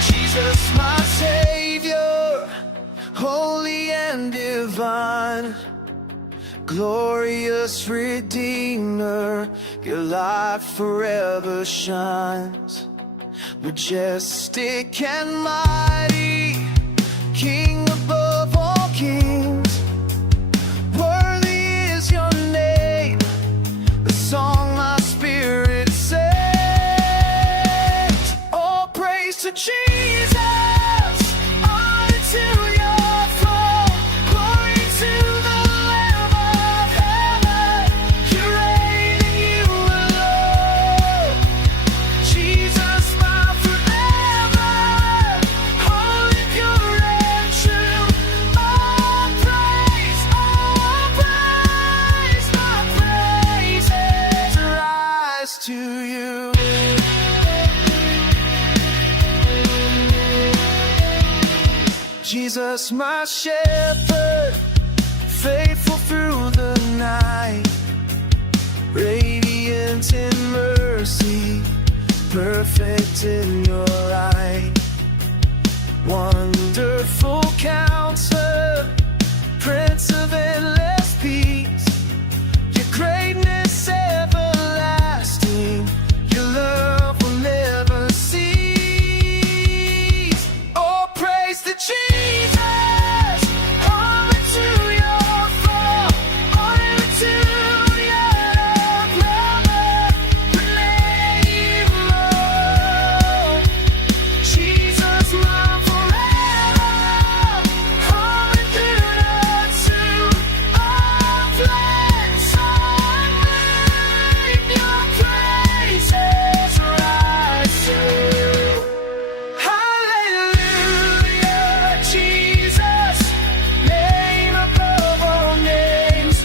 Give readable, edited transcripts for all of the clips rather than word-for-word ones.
Jesus, my Savior, holy and divine, glorious Redeemer, your light forever shines. Majestic and mighty, King above all kings, worthy is your name, the song my spirit sings. All praise to Jesus. To you, Jesus, my shepherd, faithful through the night, radiant in mercy, perfect in your light. Wonderful Counselor, Prince of endless peace, your greatness everlasting, your love will never cease. Oh, praise to Jesus. Honor to your throne. Honor to your love. We lay you low. Jesus, love forever. Hallelujah to our place. Your praises rise to. Hallelujah, Jesus, name above all names.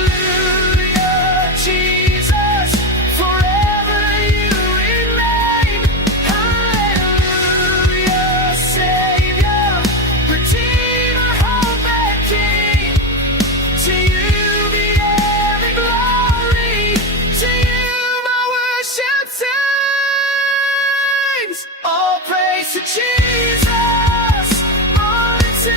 Hallelujah, Jesus, forever you remain. Hallelujah, Savior, Redeemer, hope and King. To you be every glory. To you my worship sings. All praise to Jesus. Honor to